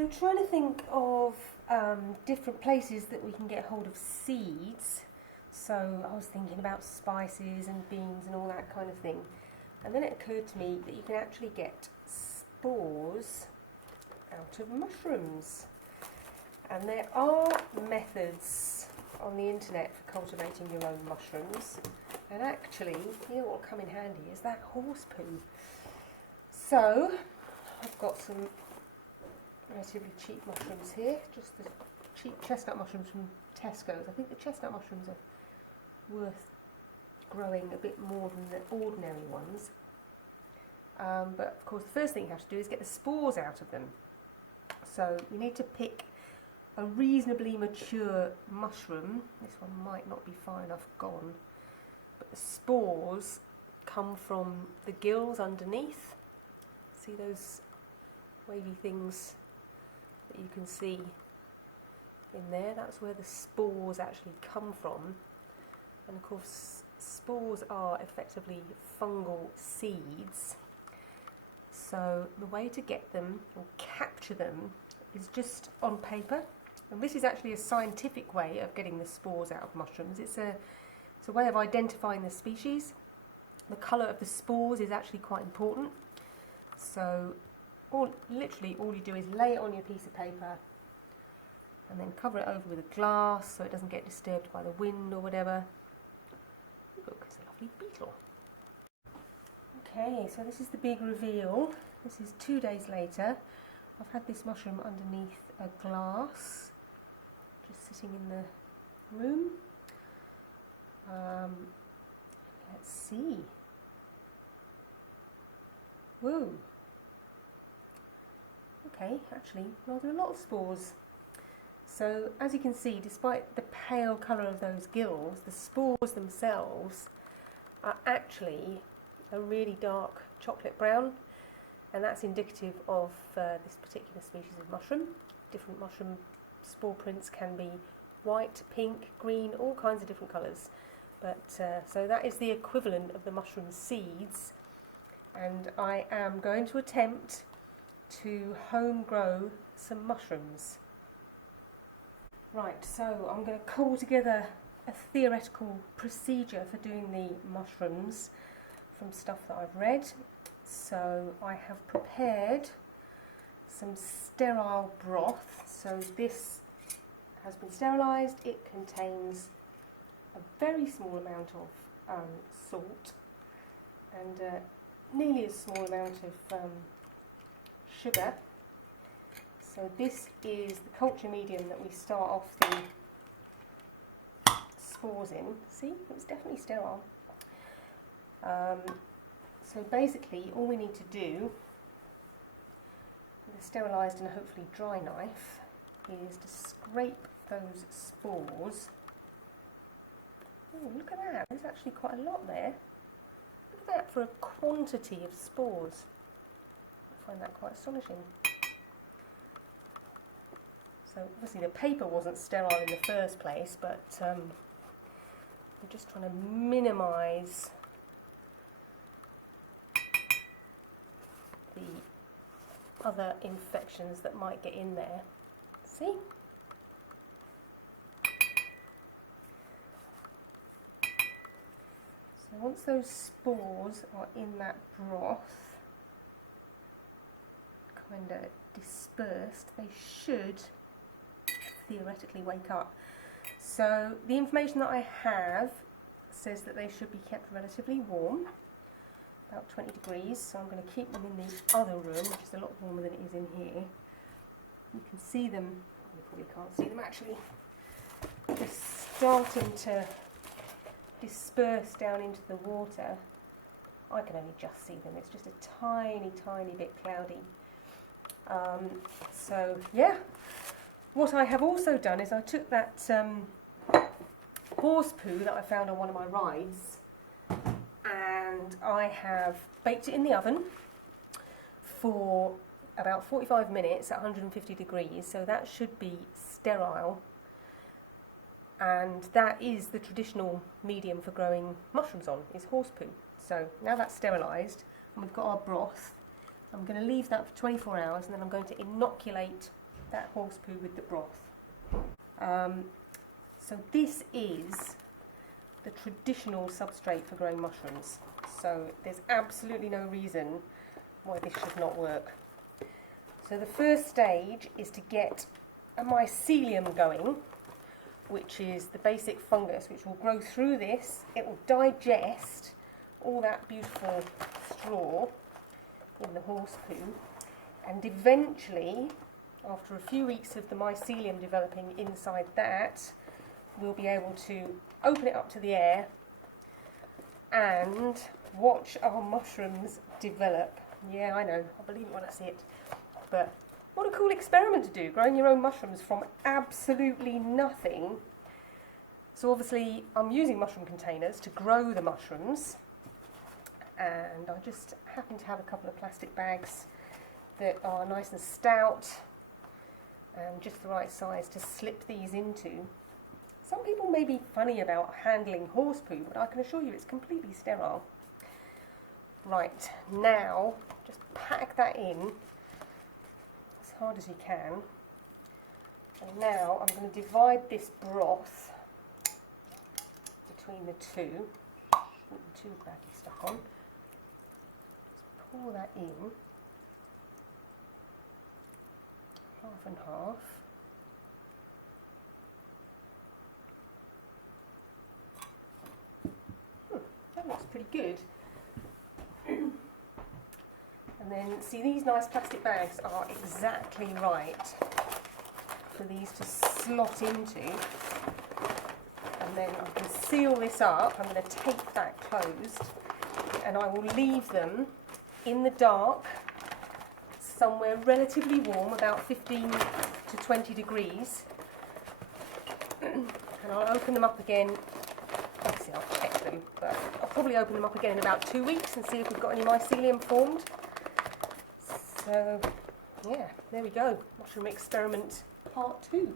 So trying to think of different places that we can get hold of seeds. So I was thinking about spices and beans and all that kind of thing. And then it occurred to me that you can actually get spores out of mushrooms. And there are methods on the internet for cultivating your own mushrooms. And actually, you know what will come in handy is that horse poo. So I've got some relatively cheap mushrooms here, just the cheap chestnut mushrooms from Tesco's. I think the chestnut mushrooms are worth growing a bit more than the ordinary ones. But of course the first thing you have to do is get the spores out of them. So you need to pick a reasonably mature mushroom. This one might not be far enough gone, but the spores come from the gills underneath. See those wavy things that you can see in there? That's where the spores actually come from. And of course spores are effectively fungal seeds. So the way to get them or capture them is just on paper. And this is actually a scientific way of getting the spores out of mushrooms. It's a way of identifying the species. The colour of the spores is actually quite important. So literally all you do is lay it on your piece of paper and then cover it over with a glass so it doesn't get disturbed by the wind or whatever. Look, it's a lovely beetle. Okay, so this is the big reveal. This is 2 days later. I've had this mushroom underneath a glass, just sitting in the room. Let's see. Whoa. Okay, actually rather a lot of spores. So as you can see, despite the pale colour of those gills, the spores themselves are actually a really dark chocolate brown, and that's indicative of this particular species of mushroom. Different mushroom spore prints can be white, pink, green, all kinds of different colours. But so that is the equivalent of the mushroom seeds, and I am going to attempt to home grow some mushrooms. Right, so I'm going to cobble together a theoretical procedure for doing the mushrooms from stuff that I've read. So I have prepared some sterile broth. So this has been sterilised. It contains a very small amount of salt and nearly a small amount of sugar. So this is the culture medium that we start off the spores in. See, it was definitely sterile. So basically all we need to do with a sterilised and hopefully dry knife is to scrape those spores. Oh, look at that, there's actually quite a lot there. Look at that for a quantity of spores. I find that quite astonishing. So obviously the paper wasn't sterile in the first place, but I'm just trying to minimise the other infections that might get in there. See? So once those spores are in that broth, kind of dispersed, they should theoretically wake up. So the information that I have says that they should be kept relatively warm, about 20 degrees, so I'm going to keep them in the other room, which is a lot warmer than it is in here. You can see them, you probably can't see them actually, just starting to disperse down into the water. I can only just see them, it's just a tiny, tiny bit cloudy. So yeah, what I have also done is I took that horse poo that I found on one of my rides and I have baked it in the oven for about 45 minutes at 150 degrees, so that should be sterile, and that is the traditional medium for growing mushrooms on, is horse poo. So now that's sterilised and we've got our broth, I'm going to leave that for 24 hours and then I'm going to inoculate that horse poo with the broth. So this is the traditional substrate for growing mushrooms. So there's absolutely no reason why this should not work. So the first stage is to get a mycelium going, which is the basic fungus which will grow through this. It will digest all that beautiful straw in the horse poo, and eventually, after a few weeks of the mycelium developing inside that, we'll be able to open it up to the air and watch our mushrooms develop. Yeah, I know, I believe it when I see it. But what a cool experiment to do, growing your own mushrooms from absolutely nothing. So obviously I'm using mushroom containers to grow the mushrooms, and I just happen to have a couple of plastic bags that are nice and stout and just the right size to slip these into. Some people may be funny about handling horse poo, but I can assure you it's completely sterile. Right, now just pack that in as hard as you can. And now I'm going to divide this broth between the two. Put the two baggy stuff on. Just pour that in. Half and half. That looks pretty good. And then, see, these nice plastic bags are exactly right for these to slot into. And then I can seal this up. I'm going to tape that closed, and I will leave them in the dark, somewhere relatively warm, about 15 to 20 degrees. And I'll open them up again. Obviously I'll check them, but I'll probably open them up again in about 2 weeks and see if we've got any mycelium formed. So yeah, there we go. Mushroom experiment part 2.